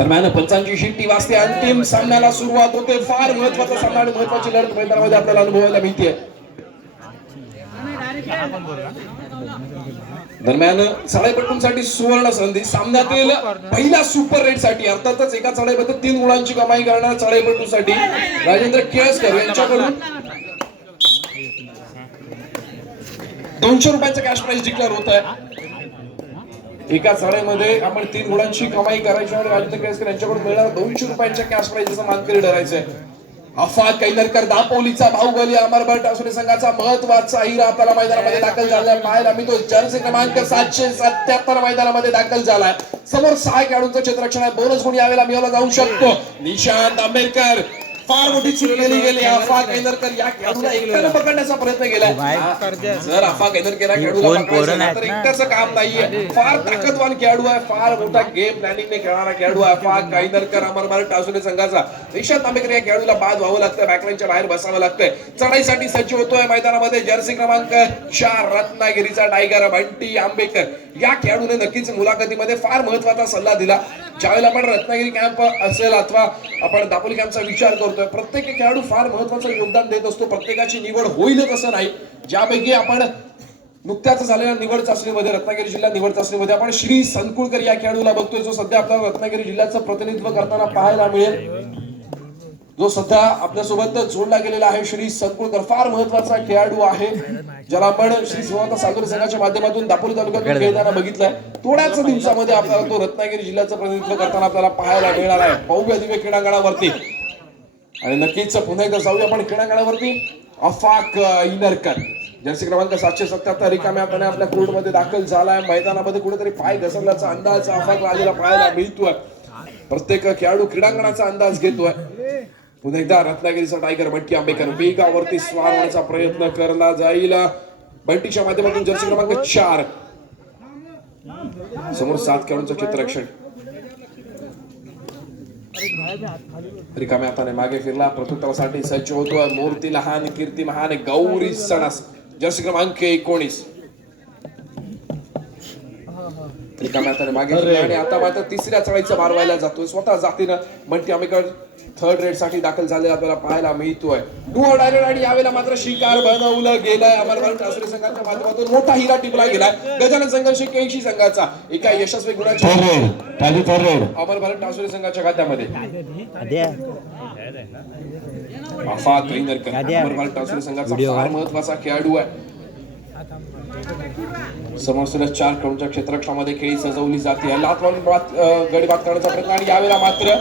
दरम्यान पंचांची शिट्टी वाजते, अंतिम सामन्याला सुरुवात होते. फार महत्वाचा सामना आणि महत्वाची लढत मैदानामध्ये आपल्याला अनुभवायला मिळते. दरम्यान चढाईपटूंसाठी सुवर्ण संधी, सामन्यातील पहिल्या सुपर रेट साठी अर्थातच एका चढाईमध्ये 3 गुणांची कमाई करणाऱ्या चढाईपटूंसाठी राजेंद्र केळसकर यांच्याकडून 200 रुपयांचं कॅश प्राइस डिक्लेअर होत आहे. एका चढाईमध्ये आपण 3 गुणांची कमाई करायची आणि राजेंद्र केळसकर यांच्याकडून मिळणार 200 रुपयांच्या कॅश प्राइजचा मानकरी ठरायचंय. अफाक कैनरकर दापोलीचा बाहुबली अमरभट असुरी संघाचा महत्वाचा हिरा आपल्याला मैदानामध्ये दाखल झालाय. पाहायला मी तो जर्सी क्रमांक 777 मैदानामध्ये दाखल झालाय. समोर 6 खेळाडूंचं क्षेत्ररक्षण आहे. बोनस गुण यावेळेला मिळवला जाऊ शकतो. निशांत आंबेडकर फार मोठी चूक केली गेली. अफाक कैनरकर या खेळाडूला एकट्याने पकडण्याचा प्रयत्न केलाय. जर अफाक कैनरकर खेळाडूला पकडायचं तर एकट्याचं काम नाहीये. फार ताकदवान खेळाडू आहे, फार मोठा गेम प्लॅनिंगने खेळणारा खेळाडू आहे अफाक कैनरकर अमरभट असुरी संघाचा. निशांत आंबेडकर या खेळाडूला बाद व्हावं लागतं, बॅकलाईनच्या बाहेर बसावं लागतंय. चढाईसाठी सज्ज होतोय मैदानामध्ये जर्सी क्रमांक 4 रत्नागिरीचा टायगर बंटी आंबेडकर या खेळाडूने नक्कीच मुलाखतीमध्ये फार महत्वाचा सल्ला दिला. ज्यावेळेला आपण रत्नागिरी कॅम्प असेल अथवा आपण दापोली कॅम्पचा विचार करतोय, प्रत्येक खेळाडू फार महत्वाचं योगदान देत असतो. प्रत्येकाची निवड होईलच असं नाही. ज्यापैकी आपण नुकत्याच झालेल्या निवड चाचणीमध्ये, रत्नागिरी जिल्हा निवड चाचणीमध्ये आपण श्री संकुळकर या खेळाडूला बघतोय, जो सध्या आपल्याला रत्नागिरी जिल्ह्याचं प्रतिनिधित्व करताना पाहायला मिळेल. जो सध्या आपल्यासोबत जोडला गेलेला आहे श्री संकुळकर, फार महत्वाचा खेळाडू आहे, ज्याला आपण श्री शिवता सागरी संघाच्या माध्यमातून दापोली तालुक्यातून खेळताना बघितलंय. थोड्याच दिवसामध्ये आपल्याला तो रत्नागिरी जिल्ह्याचं प्रतिनिधित्व करताना आपल्याला पाहायला मिळणार आहे भव्य दिव्य क्रीडांगणावरती. आणि नक्कीच पुन्हा एकदा जाऊया आपण क्रीडांगणावरती. अफाक कैनरकर जर्सी क्रमांक 777 रिकाम्या हाताने आपल्या कोर्टमध्ये दाखल झालाय. मैदानामध्ये कुठेतरी पाय घसरल्याचा अंदाज अफाक राजेला पाहायला मिळतोय. प्रत्येक खेळाडू क्रीडांगणाचा अंदाज घेतोय. पुन्हा एकदा रत्नागिरीचा टायगर बंटी आंबेडकर वेगावरती स्वार होण्याचा प्रयत्न करला जाईल. बंटीच्या माध्यमातून जर्सी क्रमांक 4 समोर 7 खेळाडूंचं क्षेत्ररक्षण. रिकाम्या हाताने मागे फिरला, प्रत्युत्तरासाठी सज्ज होतोय. मूर्ती लहान कीर्ती महान गौरी सणस जर्सी क्रमांक 19 रिकाम्या हाताने मागे फिरला आणि आता मात्र तिसऱ्या चढाईचा मार व्हायला जातोय. स्वतः जातीनं बंटी आंबेडकर 3rd रेड साठी दाखल झालेला आपल्याला पाहायला मिळतोय. डुअर डायरेक्ट आणि यावेळेला मात्र शिकार बनवलं गेलाय. अमरभट असुरी संघाच्या माध्यमातून मोठा हिरा टिपला गेलाय. गजानन संघर्ष केळशी संघाचा एका यशस्वी गुणाची अमरभट असुरी संघाच्या खात्यामध्ये. अफाक कैनरकर अमरभट असुरी संघाचा फार महत्वाचा खेळाडू आहे. समोर 4 खेळाडूंच्या क्षेत्ररक्षणामध्ये खेळी सजवली जाते. लात लावून गडी बाद करण्याचा प्रयत्न आणि यावेळेला मात्र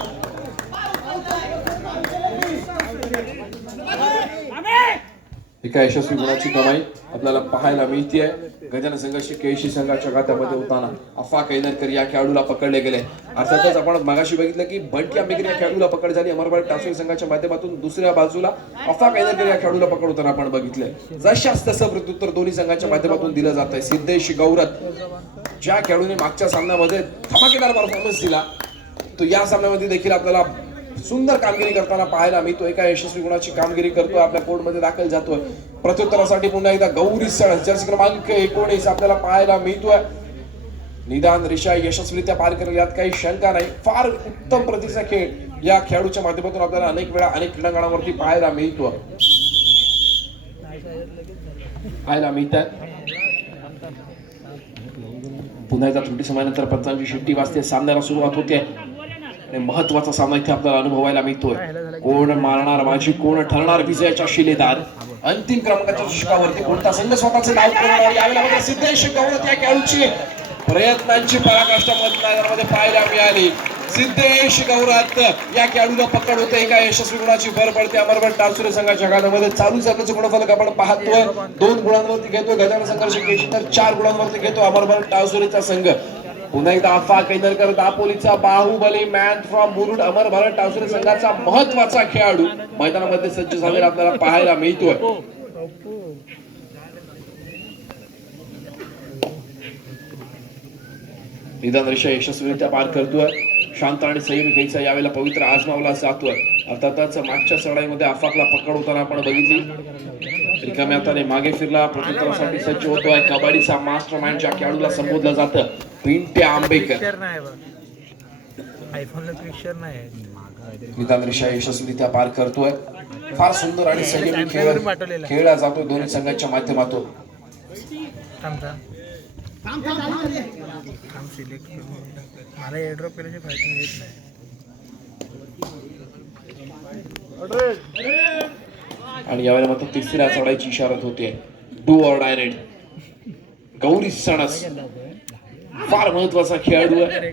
एका यशस्वी गुणाची कमाई आपल्याला पाहायला मिळते. गजानन संघर्ष केळशी संघाच्या खात्यामध्ये होताना अफाक कैनरकर या खेळाडूला पकडले गेले. अर्थातच आपण मगाशी बघितलं की बंटी आंबेडकर या खेळाडूला पकड झाली. अमरभट असुरी संघाच्या माध्यमातून दुसऱ्या बाजूला अफाक कैनरकर या खेळाडूला पकड होताना आपण बघितलंय. जशास तसं प्रत्युत्तर दोन्ही संघाच्या माध्यमातून दिलं जात आहे. सिद्धेश गौरत ज्या खेळाडूने मागच्या सामन्यामध्ये धमाकेदार परफॉर्मन्स दिला, तो या सामन्यामध्ये देखील आपल्याला सुंदर कामगिरी करताना पाहायला मिळतो. एका यशस्वी गुणाची कामगिरी करतोय, आपल्या कोर्टमध्ये दाखल जातोय. प्रत्युत्तरासाठी पुन्हा एकदा गौरी सणस जर्सी क्रमांक 19 आपल्याला पाहायला मिळतोय. निदान रेषा यशस्वीरित्या पार करेल यात काही शंका नाही. फार उत्तम प्रतीचा खेळ या खेळाडूच्या माध्यमातून आपल्याला अनेक वेळा अनेक क्रीडांगणावरती पाहायला मिळतो. पुन्हा एकदा थोडी समयानंतर पंचांची शिट्टी वाजते. सामन्याला सुरुवात होते. महत्वाचा सामना इथे आपल्याला अनुभवायला मिळतोय. कोण मारणार माझी, कोण ठरणार विजयाचा शिलेदार. अंतिम क्रमांकाच्या चषकावरती कोणता संघ स्वतःचे नाव करणार. यावेळेला सिद्धेश गौरत या खेळाडूची प्रयत्नांची पराकाष्ठा मैदानामध्ये पाहायला मिळाली. सिद्धेश गौरत या खेळाडूला पकड होते. एका यशस्वी गुणाची भर पडते. अमरभट असुरी संघाच्या खात्यामध्ये चालू चालण्याचं गुणफलक आपण पाहतोय. 2 गुणांवरती घेतोय गजानन संघर्ष केळशी, तर 4 गुणांवरती घेतो अमरभट असुरीचा संघ. पुन्हा एकदा अफाक कैनरकर दापोलीचा बाहुबली मॅन फ्रॉम मुरुड अमरभट असुरी संघाचा महत्वाचा खेळाडू मैदानामध्ये सज्ज झालेला आपल्याला पाहायला मिळतोय. निदान रेषा यशस्वीरित्या पार करतोय. शांत आणि संयमी खेळीचा यावेळेला पवित्र आजमावला जातोय. अर्थातच मागच्या चढाईमध्ये अफाकला पकड होताना आपण बघितली. रिकाम्या हाताने मागे फिरला, प्रत्युत्तरासाठी सज्ज होतोय. कबड्डीचा मास्टर माइंड ज्या खेळाडूला संबोधलं जातं पिंट्या आंबेडकर. आयफोनला पिक्चर नाही निदान रेषा यशस्वीरित्या पार करतोय. फार सुंदर आणि संयमी खेळला जातोय दोन्ही संघांच्या माध्यमातून. सिलेक्ट मला एअरड्रॉप केल्याचे फायदे येत नाही. आणि यावेळेला मात्र तिसऱ्या चढायची इशारत होते. Do or die red. Gauri Sanas फार महत्वाचा खेळाडू आहे.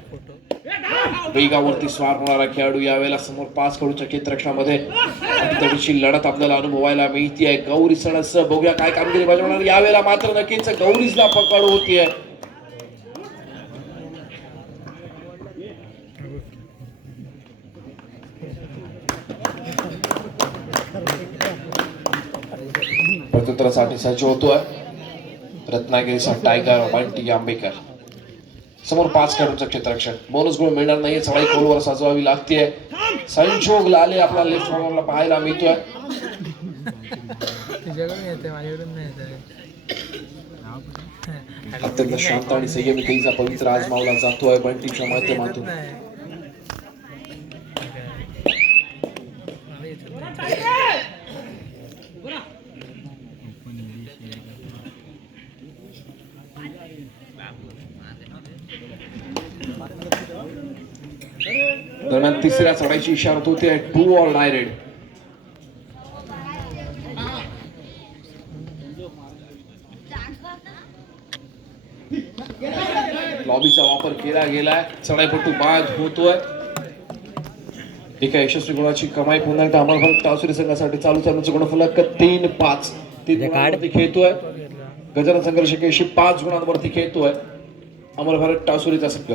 वेगावरती स्वार होणारा खेळाडू. यावेळेला समोर 5 खेळूच्या क्षेत्ररक्षणामध्ये अटीतटीची लढत आपल्याला अनुभवायला मिळते. गौरी सणस बघूया काय कामगिरी बजावणार. यावेळेला मात्र नक्कीच गौरीजला पकड होतीये. प्रत्युत्तरासाठी सज्ज होतोय रत्नागिरीचा टायगर बंटी आंबेकर. समोर 5 खेळाडूंचं क्षेत्ररक्षण. बोनस गुण मिळणार नाही. चढाई खोलवर सजवावी लागते. संजोग लाले आपला लेफ्ट कॉर्नरला पाहायला मिळतोय. अत्यंत शांत आणि संयमितेचा पवित्र आजमावला जातोय बंटीच्या माध्यमातून. दरम्यान तिसऱ्या चढाईची इशारत होते. Do or die raid. लॉबीचा वापर केला गेलाय. चढाईपटू बाद होतोय. एका यशस्वी गुणाची कमाई पुन्हा एकदा अमरभरत टासुरी संघासाठी चालू करण्याचे गुणफलक 3-5 गुणांवरती खेळतोय. गजानन संघर्ष केशी 5 गुणांवरती खेळतोय अमरभरत टासुरीचा संघ.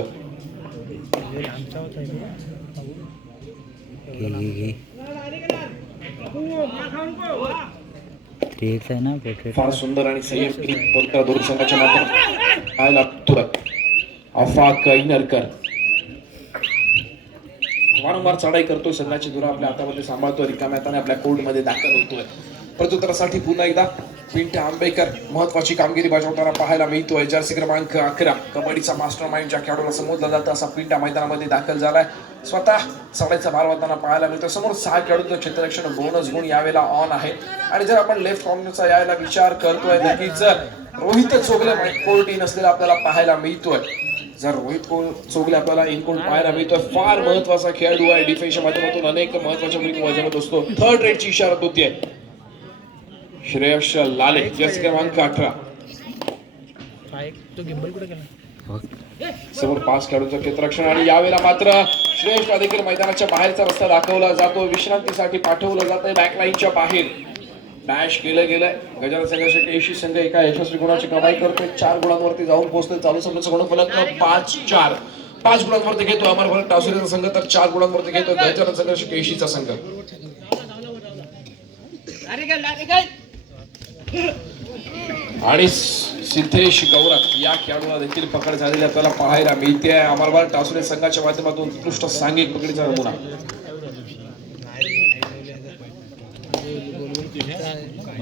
फार सुंदर आणि संयमी पवित्र दोन्ही संघाच्या माध्यमातून काय लागतोय. अफाक इनरकर वारंवार चढाई करतोय. संघाची धुरा आपल्या हातामध्ये सांभाळतोय. रिकाम्या हाताने आपल्या कोर्टमध्ये दाखल होतोय. प्रत्युत्तरासाठी पुन्हा एकदा पिंट्या आंबेकर महत्वाची कामगिरी बजावताना पाहायला मिळतोय. जर्सी क्रमांक 11 कबड्डीचा मास्टर माइंड ज्या खेळाडूला समजला जातं असा पिंट्या मैदानामध्ये दाखल झालाय. स्वतः चढाईचा भार वाहताना पाहायला मिळतोय. समोर 6 खेळाडूंचं क्षेत्ररक्षण बोनस गुण यावेळेला ऑन आहे. आणि जर आपण लेफ्ट कॉर्नरचा यायला विचार करतोय नक्कीच रोहित चोगले कोर्ट इन असलेला आपल्याला पाहायला मिळतोय. जर रोहित चोगले आपल्याला इनकोर्ट पाहायला मिळतोय. फार महत्वाचा खेळाडू आहे. डिफेन्सच्या माध्यमातून अनेक महत्वाच्या भूमिका बजावत असतो. 3rd रेडची इशारत होतीये. श्रेयस लाले जर्सी क्रमांक 18. समोर 5 खेळाडूंचं क्षेत्ररक्षण. आणि यावेळेला मात्र श्रेयसला देखील मैदानाच्या बाहेरचा रस्ता दाखवला जातो. विश्रांतीसाठी पाठवलं जातंय. बॅकलाईनच्या बाहेर डॅश केलं गेलंय. गजानन संघर्ष केशी संघ एका यशस्वी गुणाची कमाई करतोय. 4 गुणांवरती जाऊन पोहोचतोय. चालू संघाचा गुणफलक 5-4. 5 गुणांवरती घेतो अमरभरत टासुरीचा संघ तर 4 गुणांवरती घेतो गजानन संघर्ष केशीचा संघ. आणि सिद्धेश गौरव या खेळाडूला देखील पकड झालेली आपल्याला पाहायला मिळते. अमरभरत टासुरी संघाच्या माध्यमातून उत्कृष्ट सांघिक पकडीचा नमुना.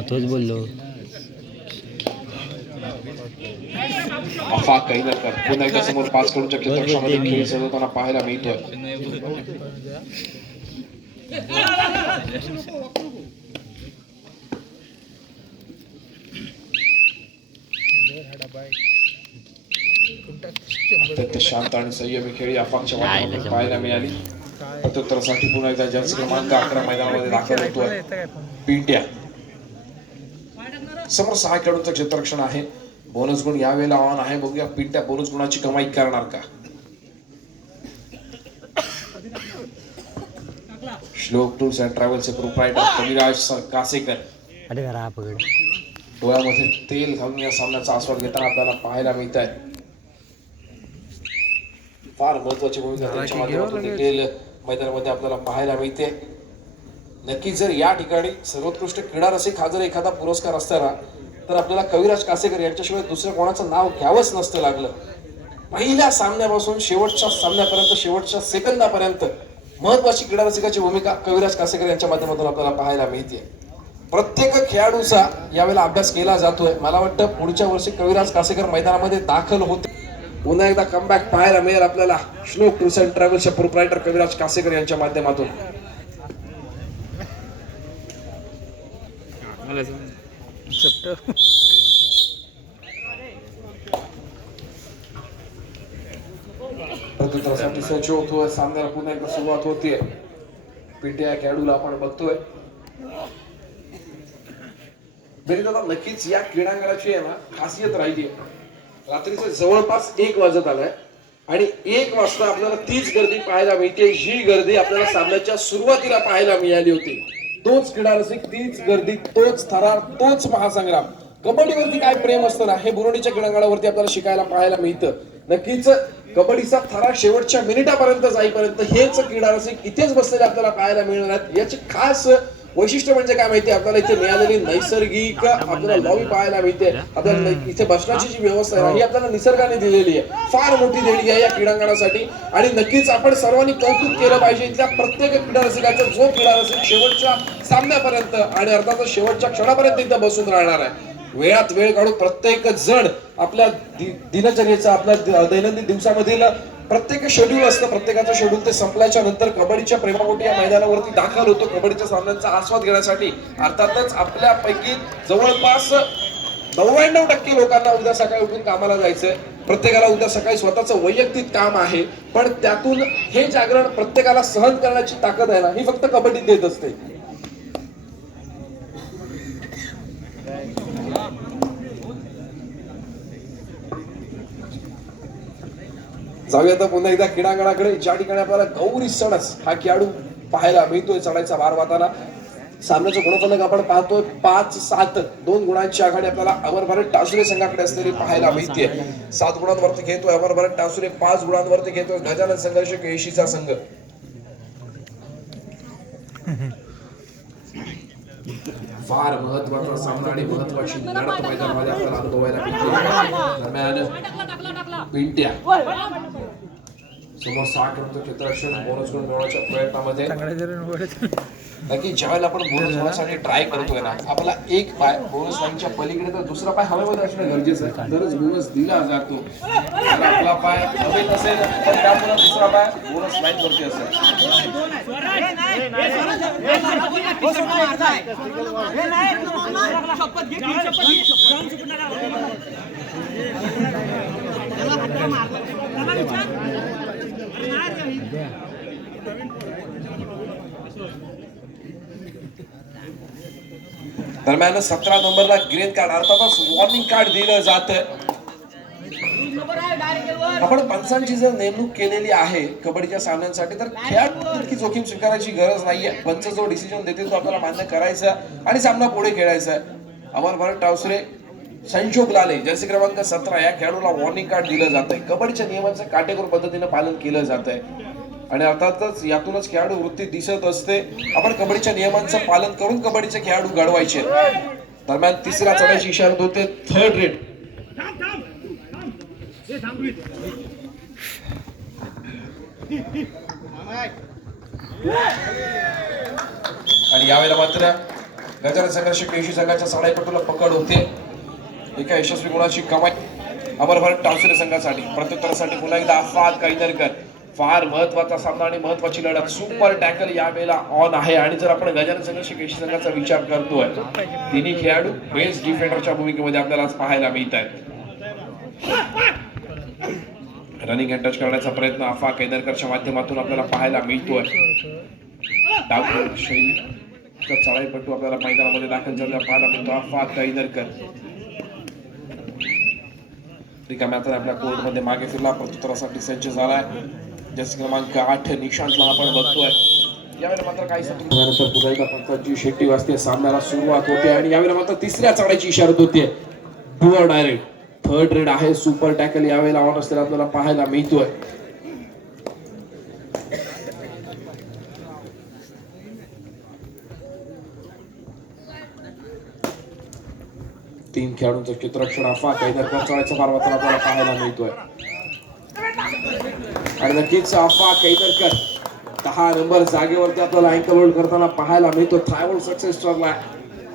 तोच बोललो. अफाक काही नका पुन्हा एकदा समोर 5 खेळूच्या क्षेत्ररक्षणामध्ये खेळ सजवताना पाहायला मिळतोय. अत्यंत शांत आणि संयमी खेळी अफाकच्या माध्यमातून पाहायला मिळाली. प्रत्युत्तरासाठी पुन्हा एकदा जर्सी क्रमांक 11 मैदानामध्ये दाखल होतोय पिंट्या. समोर 6 खेळाडूंचं क्षेत्ररक्षण आहे. बोनस गुण यावेळेला ऑन आहे. बघूया पिंट्या बोनस गुणाची कमाई करणार का. श्लोक टूर्स अँड ट्रॅव्हल्सचे प्रोप्रायटर कविराज कासेकर डोळ्यामध्ये तेल घालून या सामन्याचा आस्वाद घेताना आपल्याला पाहायला मिळत आहे. फार महत्वाची भूमिका त्यांच्या माध्यमातून देखील मैदानामध्ये आपल्याला पाहायला मिळते. नक्की जर या ठिकाणी सर्वोत्कृष्ट क्रीडा रसिक हा जर एखादा पुरस्कार असताना तर आपल्याला कविराज कासेकर यांच्याशिवाय दुसऱ्या कोणाचं नाव घ्यावंच नसतं लागलं. पहिल्या सामन्यापासून शेवटच्या सामन्यापर्यंत शेवटच्या सेकंदापर्यंत महत्वाची क्रीडा रसिकाची भूमिका कविराज कासेकर यांच्या माध्यमातून आपल्याला पाहायला मिळते. प्रत्येक खेळाडूचा यावेळेला अभ्यास केला जातोय. मला वाटतं पुढच्या वर्षी कविराज कासेकर मैदानामध्ये दाखल होते पुन्हा एकदा कमबॅक पाहायला मिळेल आपल्याला श्लोक टूर्स अँड ट्रॅव्हल्सचे प्रोप्रायटर कविराज कासेकर यांच्या माध्यमातून. प्रत्युत्तरासाठी सज्ज होतोय. सामन्याला पुन्हा एकदा सुरुवात होतीये. पीटीआय खेळाडूला आपण बघतोय. दादा नक्कीच या क्रीडांगणाची आहे ना खासियत राहिली आहे. रात्रीचं जवळपास 1 वाजत आलाय आणि 1 वाजता आपल्याला तीच गर्दी पाहायला मिळते जी गर्दी आपल्याला सामन्याच्या सुरुवातीला पाहायला मिळाली होती. तोच क्रीडा रसिक, तीच गर्दी, तोच थरार, तोच महासंग्राम. कबड्डीवरती काय प्रेम असतं ना हे बुरुंडीच्या क्रीडांगणावरती आपल्याला शिकायला पाहायला मिळतं. नक्कीच कबड्डीचा थरार शेवटच्या मिनिटापर्यंत जाईपर्यंत हेच क्रीडा रसिक इथेच बसलेले आपल्याला पाहायला मिळणार आहेत. याची खास वैशिष्ट्य म्हणजे काय माहिती, आपल्याला इथे मिळालेली नैसर्गिक आपल्याला लॉबी पाहायला मिळते. आपल्याला इथे बसण्याची जी व्यवस्था आहे ही आपल्याला निसर्गाने दिलेली आहे. फार मोठी देणगी आहे या क्रीडांगणासाठी आणि नक्कीच आपण सर्वांनी कौतुक केलं पाहिजे इथल्या प्रत्येक क्रीडा रसिकाचं. जो क्रीडा रसिक शेवटच्या सामन्यापर्यंत आणि अर्थातच शेवटच्या क्षणापर्यंत इथे बसून राहणार आहे. वेळात वेळ काढून प्रत्येक जण आपल्या दिनचर्येचा, आपल्या दैनंदिन दिवसामधील प्रत्येक शेड्यूल असतं. प्रत्येकाचं शेड्यूल ते संपल्याच्या नंतर कबड्डीच्या प्रेमापोटी या मैदानावरती दाखल होतो कबड्डीच्या सामन्यांचा आस्वाद घेण्यासाठी. अर्थातच आपल्यापैकी जवळपास 99% लोकांना उद्या सकाळी उठून कामाला जायचंय. प्रत्येकाला उद्या सकाळी स्वतःचं वैयक्तिक काम आहे. पण त्यातून हे जागरण प्रत्येकाला सहन करण्याची ताकद आहे ना ही फक्त कबड्डीत देत असते. जाऊया तर पुन्हा एकदा क्रीडांगणाकडे, ज्या ठिकाणी आपल्याला गौरी सणस हा खेळाडू पाहायला मिळतोय चढायचा भार वाहताना. सामन्याचं गुणफलक आपण पाहतोय 5-7, 2 गुणांची आघाडी आपल्याला अमर भारत टासुरे संघाकडे असलेली पाहायला मिळते. 7 गुणांवरती घेतोय अमर भारत टासुरे, 5 गुणांवरती घेतोय गजानन संघर्ष केळशीचा संघ. फार महत्वाचा सामना आणि महत्वाची लढत मैदानामध्ये आपल्याला अनुभवायला मिळते. दरम्यान पिंट्या समोर 60 रनचं क्षेत्ररक्षण, बोनस गुण मिळवण्याच्या प्रयत्नामध्ये. नक्की ज्यावेळेला आपण बोनस होण्यासाठी ट्राय करतोय ना आपला एक पाय बोनस लाईनच्या पलीकडे तर दुसरा पाय हवेमध्ये असणं गरजेचं आहे. तरच बोनस दिला जातो. जर आपला पाय हवेत असेल तर त्यामुळे दुसरा पाय बोनस लाईन वरती असेल. दरम्यान 17 नंबरला ग्रीन कार्ड अर्थातच वॉर्निंग कार्ड दिलं जात. आपण पंचांची जर नेमणूक केलेली आहे कबड्डीच्या सामन्यांसाठी तर खेळाडूंची जोखीम स्वीकारायची गरज नाहीये. पंच जो डिसिजन देतील तो आपल्याला मान्य करायचा आणि सामना पुढे खेळायचा आहे. अमर भारत टावसरे, संजोग लाले जर्सी क्रमांक 17 या खेळाडूला वॉर्निंग कार्ड दिलं जात आहे. कबड्डीच्या नियमांचं काटेकोर पद्धतीने पालन केलं जात आहे आणि अर्थातच यातूनच खेळाडू वृत्ती दिसत असते. आपण कबड्डीच्या नियमांचं पालन करून कबड्डीचे खेळाडू घडवायचे. दरम्यान तिसऱ्या चढायची इशारा होते 3rd रेड. आणि यावेळेला मात्र गजानन संघर्ष केळशी संघाच्या साडेपटूला पकड होते. एका यशस्वी गुणाची कमाई अमर भारत टावसरे संघासाठी. प्रत्युत्तरासाठी पुन्हा एकदा अफाद काहीदरकर. फार महत्वाचा सामना आणि महत्वाची लढत. सुपर टॅकल यावेळेला ऑन आहे आणि जर आपण गजानन संघर्ष केळशी संघाचा विचार करतोय तिन्ही खेळाडू बेस्ट डिफेंडरच्या भूमिकेमध्ये आपल्याला आज पाहायला मिळत आहेत. रनिंग अँड टच करण्याचा प्रयत्न अफा कैदरकरच्या माध्यमातून आपल्याला पाहायला मिळतोय. शैली चढाईपटू आपल्याला मैदानामध्ये दाखल झालेला पाहायला मिळतो अफा कैदरकर. रिकाम्या हाताने आपल्या कोर्टमध्ये मागे फिरला. प्रत्युत्तरासाठी सज्ज झालाय. जर्सी क्रमांक 8 निशांतला आपण बघतोय. यावेळेला मात्र काही त्यानंतर पुन्हा एकदा पंचांची शेट्टी वाजते. सामन्याला सुरुवात होते आणि यावेळेला मात्र तिसऱ्या चढायची इशारत होते. Do or direct. 3rd red आहे. सुपर टॅकल यावेळेला ऑन असलेला आपल्याला पाहायला मिळतोय. तीन खेळाडूंचं क्षेत्ररक्षण अफा कैदरकर चढायचा भार वाहताना आपल्याला पाहायला मिळतोय. आणि नक्कीच अफा कैदरकर 10 नंबर जागेवरती आपल्याला अँकर होल्ड करताना पाहायला मिळतो. ट्रायवल सक्सेस ठरलाय.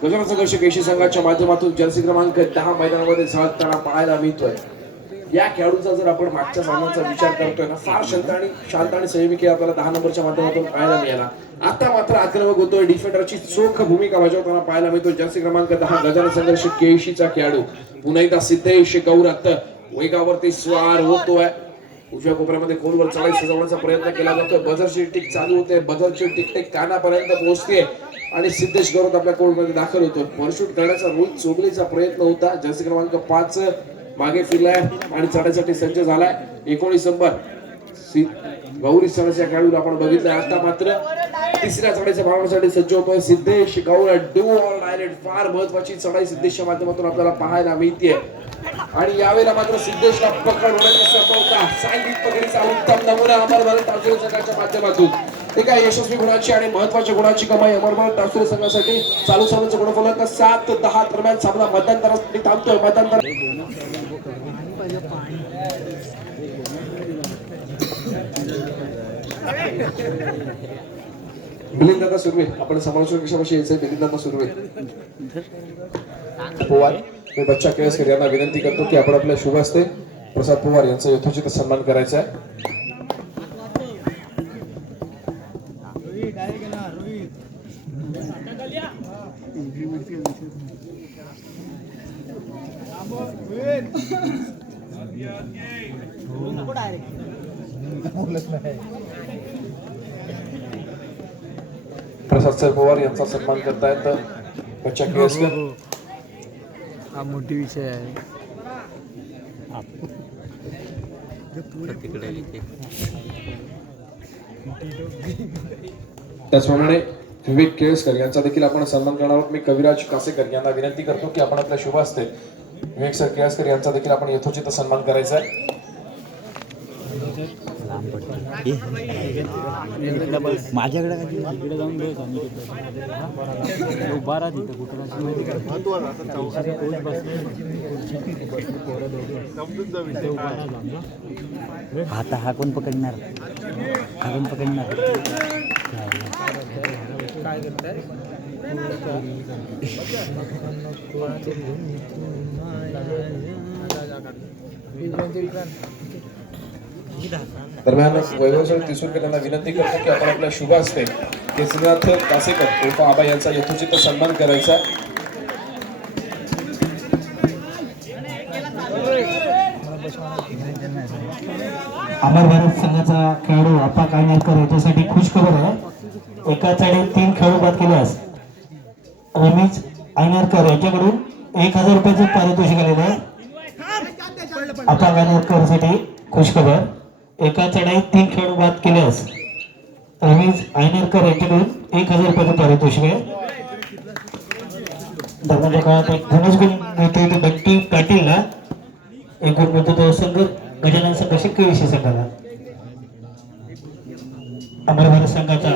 गजानन संघर्ष केळशी संघाच्या माध्यमातून जर्सी क्रमांक 10 मैदानामध्ये झळकताना पाहायला मिळतोय. या खेळाडूचा जर आपण मागच्या सामन्याचा विचार करतोय ना, फार शांत आणि संयमी खेळ आपल्याला 10 नंबरच्या माध्यमातून पाहायला मिळाला. आता मात्र आक्रमक होतोय, डिफेंडरची चोख भूमिका बजावताना पाहायला मिळतो. जर्सी क्रमांक 10 गजानन संघर्ष केळशीचा खेळाडू. पुन्हा एकदा सिद्धेश गौरत वेगावरती स्वार होतोय. उजव्या कोपऱ्यामध्ये खोलवर चढाई सजवण्याचा प्रयत्न केला जातोय. बझरची टिक चालू होते, बझरची टिक कानापर्यंत पोहोचते आणि सिद्धेश गौरत आपल्या कोर्टमध्ये दाखल होतो. परशूट करण्याचा रोहित चोगलेचा प्रयत्न होता. जर्सी क्रमांक 5 मागे फिरलाय आणि चढाईसाठी सज्ज झालाय. 19 नंबर गौरी सणाच्या खेळाडूला आपण बघितलंय. आता मात्र तिसऱ्या चढाईच्या भागासाठी सज्ज होतोय सिद्धेश गौर. डू ऑर डायरेक्ट, फार महत्वाची चढाई सिद्धेशच्या माध्यमातून आपल्याला पाहायला मिळते आणि यावेळेला मात्र सिद्धेशला पकड होण्याची संभवता. सांघिक पकडीचा उत्तम नमुना अमरभारत टासुरे संघाच्या माध्यमातून. एका यशस्वी गुणाची आणि महत्वाच्या गुणाची कमाई अमरभारत टासुरे संघासाठी. चालू सामन्याचा गुणफलक 7-10 दरम्यान सामना मध्यंतरासाठी थांबतोय. मध्यंतर मिलिंद सुर्वे आपण समालोचक कशापाशी यायचंय. मिलिंद सुर्वे पवार मी बच्चा केळसकर यांना विनंती करतो की आपण आपल्या शुभ हस्ते प्रसाद पवार यांचा यथोचित सन्मान करायचा आहे. प्रसाद सर पवार यांचा सन्मान करतायत बच्चा केळसकर. हा मोठी विषय आहे. त्याचप्रमाणे विवेक केळसकर यांचा देखील आपण सन्मान करणार आहोत. मी कविराज कासेकर यांना विनंती करतो की आपण आपल्या शुभ हस्ते विवेक सर केळसकर यांचा देखील आपण यथोचित सन्मान करायचा आहे. माझ्याकडे इकडे जाऊन बारा तिथं कुठं आता हा कोण पकडणार, हा कोण पकडणार. काय करताय दरम्यान वैभव सर तिसूरकर यांना विनंती करतो की आपण आपल्या शुभ हस्ते केसरीनाथ कासेकर उर्फ आबा यांचा यथोचित सन्मान करायचा. अमर भारत संघाचा खेळाडू आप्पा कायनाडकर याच्यासाठी खुश खबर आहे. एका चढाईत 3 खेळाडू बाद केल्यास रमेश आयनाडकर यांच्याकडून 1000 रुपयाचे पारितोषिक आलेले आहे. आप्पा कायनाडकर साठी खुश खबर. एका चढाईत 3 खेळाडू बाद केल्यास रमेश आयनाडकर यांच्याकडून 1000 रुपयाचे पारितोषिक आहे. दरम्यानच्या काळात एक धनुष गुण मिळतो बंटी पाटीलला. एक गुण मिळतो तो संघ गजानन संघर्ष केळशी संघाला. अमर भारत संघाचा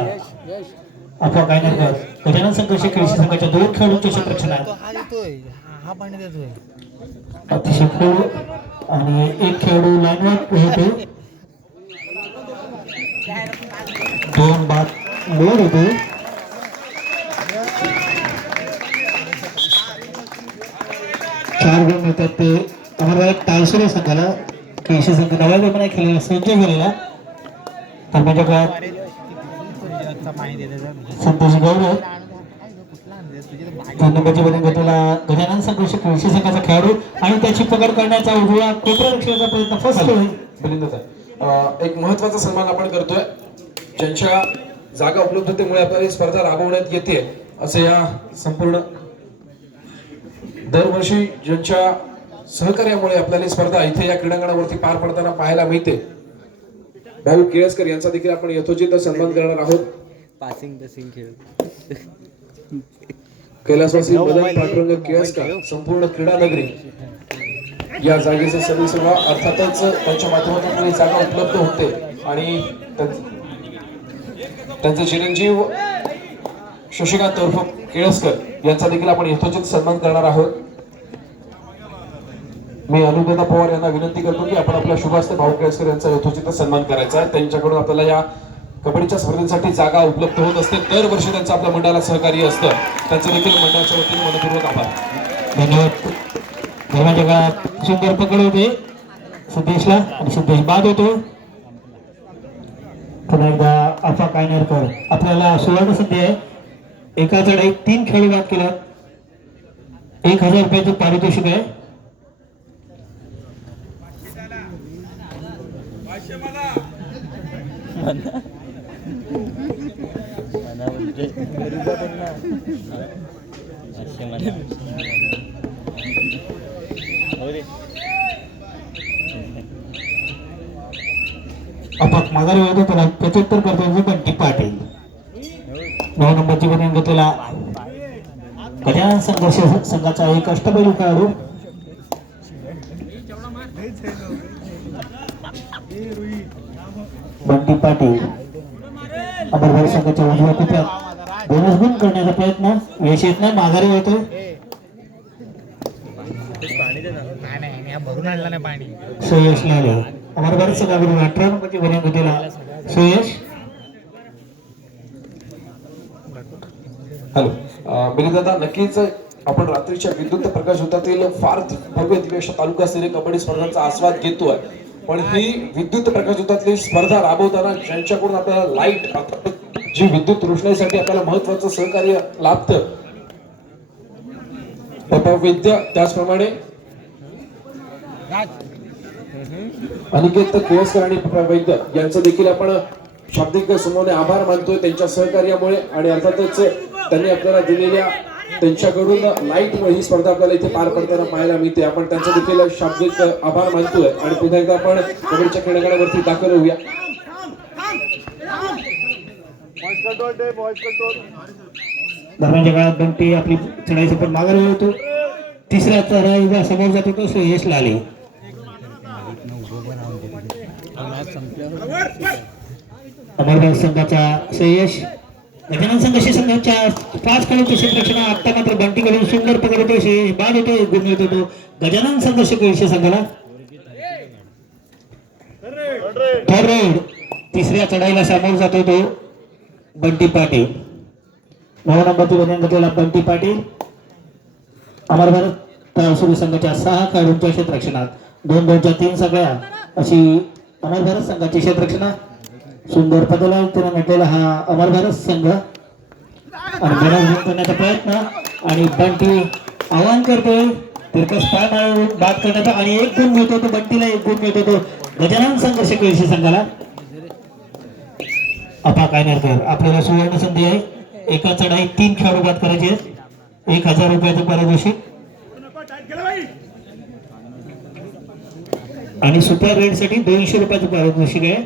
अफवा कायनाडकर गजानन संघर्ष केळशी संघाच्या 2 खेळाडूंच्या क्षेत्ररक्षणात हा देतोय, हा पाणी देतोय. अतिशय खेळू आणि एक खेळाडू लाईनवर होतो. 2 बाद लोड होतो. चार गुण मिळतात ते अमर भारत टाळसुरे संघाला. केळशी संघ नव्या प्रमाणे खेळलेला सज्ज झालेला. दरम्यानच्या काळात संतोष गौरव 3 नंबरची बॅटिंग करताना गजानन संघर्ष केळशी संघाचा खेळाडू आणि त्याची पकड करण्याचा उजव्या कोपऱ्यारक्षणाचा प्रयत्न फसतो. एक महत्वाचा सन्मान आपण करतोय. ज्यांच्या जागा उपलब्धतेमुळे आपल्याला ही स्पर्धा राबवण्यात येते असे या संपूर्ण दरवर्षी ज्यांच्या सहकार्यामुळे आपल्याला ही स्पर्धा इथे या क्रीडांगणावरती पार पडताना पाहायला मिळते. भाऊ केळसकर यांचा देखील आपण यथोचित सन्मान करणार आहोत. पासिंग बसिंग खेळ कैलासवासी बदल पांडुरंग केळसकर संपूर्ण क्रीडा नगरी या जागेचे सर्वेसर्वा अर्थातच त्यांच्या माध्यमातून ही जागा उपलब्ध होते आणि त्यांचे चिरंजीव शशिकांत उर्फ केळसकर यांचा देखील आपण यथोचित सन्मान करणार आहोत. मी अनुपदा पवार यांना विनंती करतो की आपण आपल्या शुभ हस्ते भाऊ केळसकर यांचा यथोचित सन्मान करायचा आहे. त्यांच्याकडून आपल्याला या कबड्डीच्या स्पर्धेसाठी जागा उपलब्ध होत असते. दरवर्षी त्यांचं आपल्या मंडळाला सहकार्य असतं. त्यांचं देखील मंडळाच्या वतीने मनपूर्वक आभार. धन्यवाद. दरम्यानच्या काळात सुंदर पकड होते. सिद्धेशला आणि सिद्धेश बाद होतो. पुन्हा एकदा अफा कायनेरकर. आपल्याला सुवर्ण संधी आहे. एका चढाईत 3 खेळी बाद केला. 1000 रुपयाचं पारितोषिक आहे. अपाक माघारी होतो त्याला 75 करतो बंटी पाटील. 9 नंबरची बनियान घेतलेला गजानन संघर्ष संघाचा एक अष्टपैलू खेळाडू बंटी पाटील. अमरवाडी संघाच्या उजव्या कुत्र्यात बोनस गुण करण्याचा प्रयत्न यश येत नाही. माघारी होतो. नाही भरून आणला नाही पाणी. सुयश लाले. अमरवाडी संघाविरुद्ध 18 नंबरची बनियान घेतलेला सुयश. हॅलो बिनी दादा, नक्कीच आपण रात्रीच्या विद्युत प्रकाश होतातील फार भव्य दिव्य अशा तालुकास्तरीय कबड्डी स्पर्धांचा आस्वाद घेतोय, पण ही विद्युत प्रकाश होतातली स्पर्धा राबवताना ज्यांच्याकडून आपल्याला लाईट जी विद्युत रोषणाईसाठी आपल्याला महत्वाचं सहकार्य लाभतं, पपविद्या, त्याचप्रमाणे अनिकेत केळसकर आणि वैद्य यांचं देखील आपण शाब्दिक समूहाने आभार मानतोय त्यांच्या सहकार्यामुळे. आणि अर्थातच त्यांनी आपल्याला दिलेल्या त्यांच्याकडून लाईट ही स्पर्धा आपल्याला इथे पार पडताना पाहायला मिळते. आपण त्यांचा देखील शाब्दिक आभार मानतोय. आणि पुन्हा एकदा आपण कबड्डीच्या खेळावरती दाखल होऊया. दरम्यानच्या काळात बंटी आपली चढाईची पण माघारी होतो. तिसऱ्या चढाईला समोर जातो तो सुयश लाले. अमरवाडी संघाचा सुयश. गजानन संघर्ष संघाच्या 5 खेळाडूंचे क्षेत्ररक्षण. आता मात्र बंटीकडून सुंदर पकड होतो. सुयश बाद होतो. गुण मिळतो तो गजानन संघर्ष खेळशी संघाला. थर्ड तिसऱ्या चढाईला सामोर जातो तो बंटी पाटील. 9 नंबरची बनियान घेतलेला बंटी पाटील. अमर भारत तळासुरी संघाच्या 6 खेळाडूंच्या क्षेत्ररक्षणात 2-2च्या 3 सगळ्या अशी अमर भारत संघाची क्षेत्ररक्षणा. सुंदर पदला त्यानं म्हटलेला हा अमर भारत संघ. आणि बोनस करण्याचा प्रयत्न आणि बंटी आवाहन करतोय तिरकस पाय मारून बाद करण्याचा. आणि 1 गुण मिळतो तो बंटीला. 1 गुण मिळतो तो गजानन संघर्ष केळशी संघाला. अपा कायनेरकर. आपल्याला सुवर्ण संधी आहे. एका चढाईत 3 खेळाडू बाद करायचे आहेत. 1000 रुपयाचं पारितोषिक. आणि सुपर रेड साठी 200 रुपयाचं पारितोषिक आहे.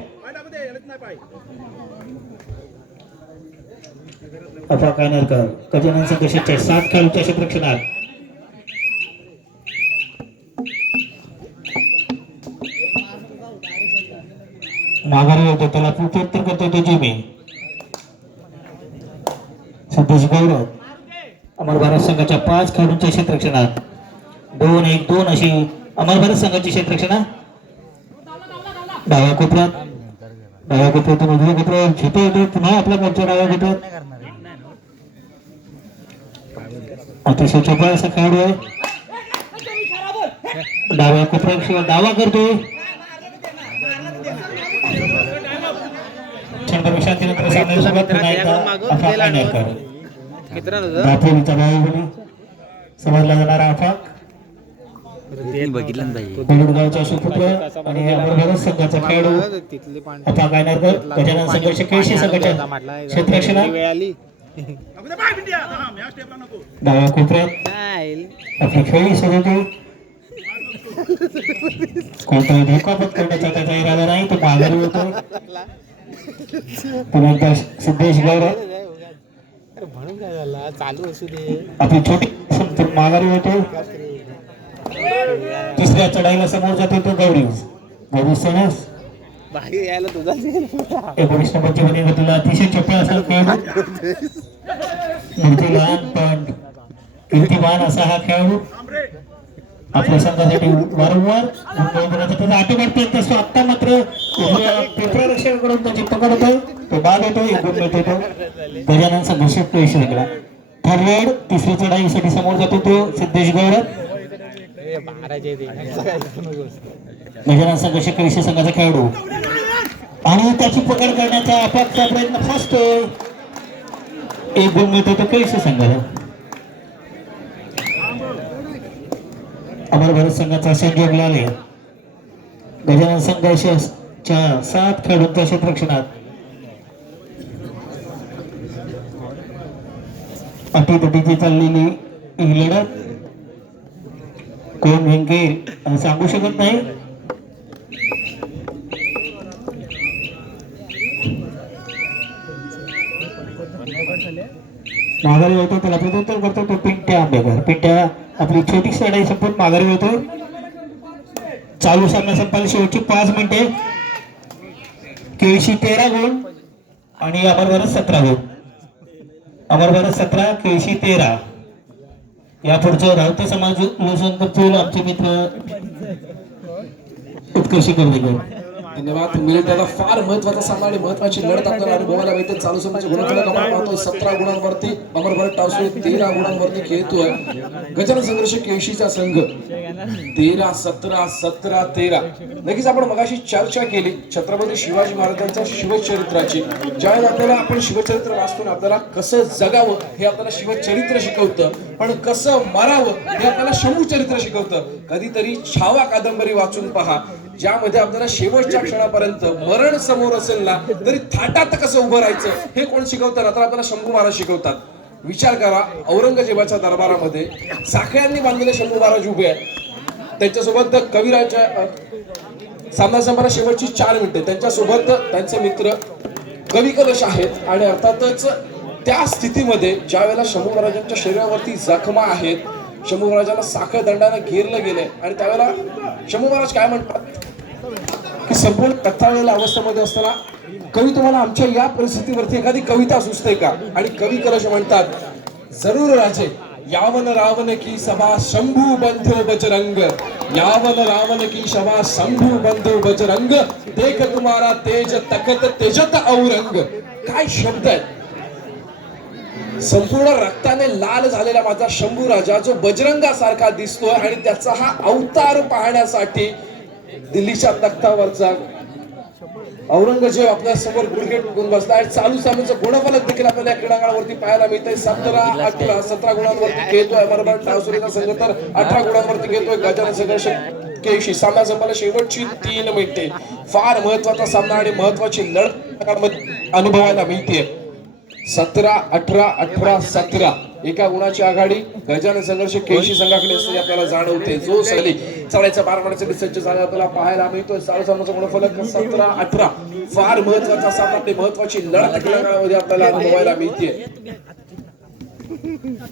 अपा कायनेरकर. गजानन संघर्षाच्या 7 खेळाडूच्या क्षेत्ररक्षणात. माघारी होतो त्याला प्रत्युत्तर करतो तो जिमी. सिद्धेश गौरव. अमर भारत संघाच्या 5 खेळाडूंच्या क्षेत्ररक्षणात 2-1-2 अशी अमर भारत संघाची क्षेत्ररक्षणा. डाव्या कोपऱ्यातून उजव्या कोपऱ्यावर झेपे होते. पुन्हा आपल्या मोर्चा डाव्या कोपऱ्यात. अतिशय चपळ असा खेळाडू आहे. डाव्या कोपऱ्याशिवाय दावा करतोय. विश्रांतीनंतर सामन्याला सुरुवात. पुन्हा एकदा अफा कायनेरकर. दापोलीचा बाहुबली समजला जाणारा अफाक. बेलूरगावचा सुपुत्र आणि अमर भारत संघाचा खेळाडू अफा कायनेरकर. गजानन संघर्ष केळशी संघाच्या क्षेत्ररक्षणा. डाव्या कोपऱ्यात आपली खेळी सुरू. कोणताही धोका पत्करण्याचा त्याचा इरादा नाही. तो माघारी होतो. पुन्हा एकदा सिद्धेश गौरव. आपली छोटी माघारी होतो. तिसऱ्या चढाईला समोर जातो तो गौरी सणस. 19 नंबरची बनियान घेतलेला अतिशय चपळ असा खेळाडू. मूर्ती लहान पण कीर्तिमान असा हा खेळाडू. आपल्या संघासाठी वारंवार त्याचा आटोकाट प्रयत्न असतो. आता मात्र पेपररक्षकाकडून त्याची पकड होते. तो बाद होतो. 1 गुण मिळतो तो गजानन संघर्ष केळशी संघाला. थर्ड तिसरी चढाईसाठी समोर जातो तो सिद्धेश गौरव. गजानन संघर्ष केळशी संघाचा खेळाडू आणि त्याची पकड करण्याचा आपापचा प्रयत्न फर्स्ट एक गुण मिळतो तो केळशी संघाला. अमर भारत संघाचा संजोग लाले गजानन संघर्षच्या 7 खेळाडूंच्या क्षेत्ररक्षणात अटीतटीची चाललेली ही लढत कोण जिंकेल सांगू शकत नाही. माघारी होतो त्याला प्रत्युत्तर करतो तो पिंट्या आंबेकर. पिंट्या आपली छोटीशी लढाई संपून माघारी होतो. चालू सामना संपायला शेवटची 5 मिनिटे. केळशी 13 गुण आणि अमर भारत 17 गुण. अमर भारत 17 केळशी 13. या पुढचं रावते समाज लोकसंघ आमचे मित्र उत्कर्ष करदेकर. धन्यवाद मिलिंद दादा. फार महत्वाचा सामना आणि महत्वाची लढत आपल्याला अनुभवायला मिळते. चालू सामन्याचे गुणफलक आपण पाहतोय 17 गुणांवरती अमर भारत टावसळे 13 गुणांवरती खेळतोय. गजानन संघर्ष केळशीचा संघ 13-17-17-13. नक्कीच आपण मगाशी चर्चा केली छत्रपती शिवाजी महाराजांच्या शिवचरित्राची. ज्यावेळेस आपल्याला आपण शिवचरित्र वाचतो आपल्याला कसं जगावं हे आपल्याला शिवचरित्र शिकवतं, पण कसं मरावं हे आपल्याला शंभूचरित्र शिकवतं. कधीतरी छावा कादंबरी वाचून पहा, ज्यामध्ये आपल्याला शेवटच्या क्षणापर्यंत मरण समोर असेल ना तरी थाटात कसं उभं राहायचं हे कोण शिकवतं, तर आपल्याला शंभू महाराज शिकवतात. विचार करा, औरंगजेबाच्या दरबारामध्ये साखळ्यांनी बांधलेले शंभू महाराज उभे आहेत. त्यांच्यासोबत कविराच्या सामना संपला शेवटची 4 मिनिटे. त्यांच्यासोबत त्यांचे मित्र कवी कलश आहेत आणि अर्थातच त्या स्थितीमध्ये ज्या वेळेला शंभू महाराजांच्या शरीरावरती जखमा आहेत, शंभू महाराजांना साखळ दंडाने घेरलं गेलंय आणि त्यावेळेला शंभू महाराज काय म्हणतात की संपूर्ण कथाळलेल्या अवस्थेमध्ये असताना कवी तुम्हाला आमच्या या परिस्थितीवरती एखादी कविता सुचते का? आणि कवी कलश म्हणतात, जरूर राजे, यावन रावण की सभा शंभू बंधो बजरंग, यावन रावण की सभा शंभू बंधो बजरंग, देख तुम्हारा तेज तखत तेजत औरंग. काय शब्द आहेत. संपूर्ण रक्ताने लाल झालेला माझा शंभू राजा जो बजरंगासारखा दिसतोय आणि त्याचा हा अवतार पाहण्यासाठी दिल्लीच्या तख्तावरचा औरंगजेब आपल्या समोर गुडघे टेकून बसलाय. चालू सामन्याचं गुणफलक देखील आपल्याला या क्रीडांगणावरती पाहायला मिळतंय. 17 गुणांवरती खेळतोय अमर भारत टावसळेचा संघ, तर 18 गुणांवरती खेळतोय गजानन संघर्ष केळशी. सामना संपला शेवटची 3 मिनिटे. फार महत्वाचा सामना आणि महत्वाची लढत अनुभवायला मिळते. 17-18-18-17 एका गुणाची आघाडी गजानन संघर्ष केळशी संघाकडे असते आपल्याला जाणवते. जो सगळी चढायचा 12 मिनिटाचा सज्ज झाला आपल्याला पाहायला मिळतोय. चालू सामन्याचा गुणफलक 17-18. फार महत्वाचा सामना आणि महत्वाची लढत खेळामध्ये आपल्याला अनुभवायला मिळते.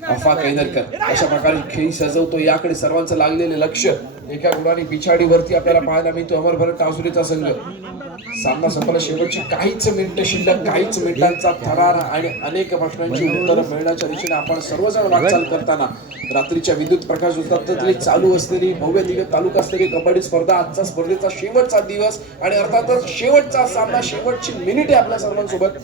अफा कैदरकर अशा प्रकारे खेळी सजवतो, याकडे सर्वांचं लागलेले लक्ष एका गुणाने पिछाडीवरती आपल्याला पाहायला मिळतो अमर भारत टावसळेचा संघ. सामना संपला शेवटची काहीच मिनिटं शिल्लक, काहीच मिनिटांचा थरार आणि अनेक प्रश्नांची उत्तरं मिळण्याच्या दिशेने आपण सर्वजण वाटचाल करताना रात्रीच्या विद्युत प्रकाश तरी चालू असलेली भव्य दिव्य तालुका असलेली कबड्डी स्पर्धा, आजचा स्पर्धेचा शेवटचा दिवस आणि अर्थातच शेवटचा सामना, शेवटची मिनिटे आपल्या सर्वांसोबत.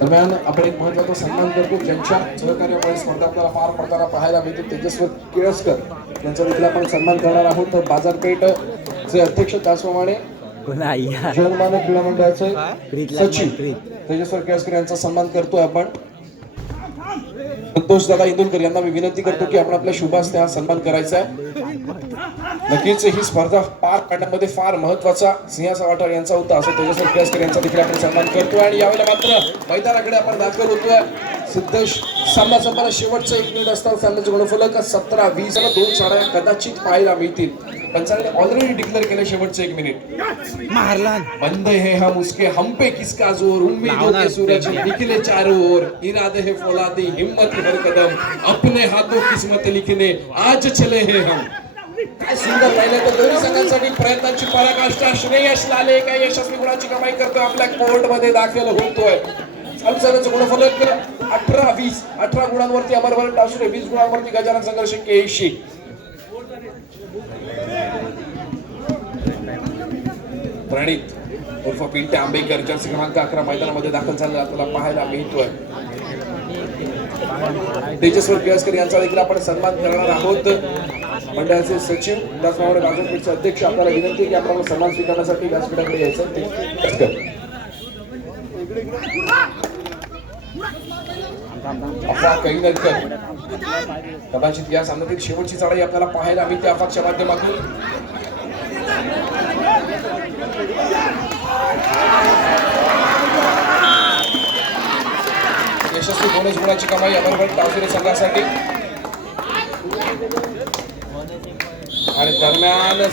दरम्यान आपण एक महत्वाचा सन्मान करतो ज्यांच्या सहकार्यामुळे स्पर्धा आपल्याला पार पडताना पाहायला मिळते. तेजस्वी केळसकर यांचा देखील आपण सन्मान करणार आहोत. तर बाजारपेठचे अध्यक्ष त्याचप्रमाणे जनमानव क्रीडा मंडळाचे सचिव तेजस्वी केळसकर यांचा सन्मान करतोय आपण. संतोष दादा इंदुलकर यांना मी विनंती करतो की आपण आपल्या शुभ हस्ते हा सन्मान करायचा आहे. नक्कीच ही स्पर्धा पार पाडण्यामध्ये फार महत्वाचा सिंहाचा वाटा यांचा होता असं तेजस्वी केळसकर यांचा देखील आपण सन्मान करतोय. आणि यावेळेला मात्र मैदानाकडे आपण दाखल होतोय. सिद्धेश सामना संपला शेवटचं 1 मिनिट असताना सामन्याचं गुणफलक 17-20 2 साड्या कदाचित पाहायला मिळतील. पंचांनी ऑलरेडी डिक्लेअर केलं शेवटचं 1 मिनिट. बंद है हम उसके हम पे किसका जोर उम्मीदों के सूरज निकले चारों ओर इरादे है फौलादी हिम्मत हर कदम अपने हाथों किस्मत लिखने आज चले हैं हम. काय सुंदर राहिलं तर दोन्ही संघांसाठी प्रयत्नांची पराकाष्ठा. श्रेयस लाले काय यशस्वी गुणाची कमाई करतोय आपल्या कोर्ट मध्ये दाखल होतोय. चालू गुणफलक 18-20 18 गुणांवरती अमरभरत टासुरे 20 गुणांवरती गजानन संघर्ष 81. प्रणित उर्फ पिंटे आंबेकर जर्सी क्रमांक 11 मैदानामध्ये दाखल झालेला आपल्याला पाहायला मिळतोय. तेजस्वर पियासकर यांचा देखील आपण सन्मान करणार आहोत. मंडळाचे सचिव त्याचप्रमाणे व्यासपीठचे अध्यक्ष आपल्याला विनंती की आपण सन्मान स्वीकारण्यासाठी व्यासपीठाकडे यायचं. अफवा कैनरकर कदाचित या सामन्यातील शेवटची चढाई आपल्याला पाहायला मिळते अफाच्या माध्यमातून. यशस्वी बोनस गुणाची कमाई अमरभट टासुरे संघासाठी आणि दरम्यान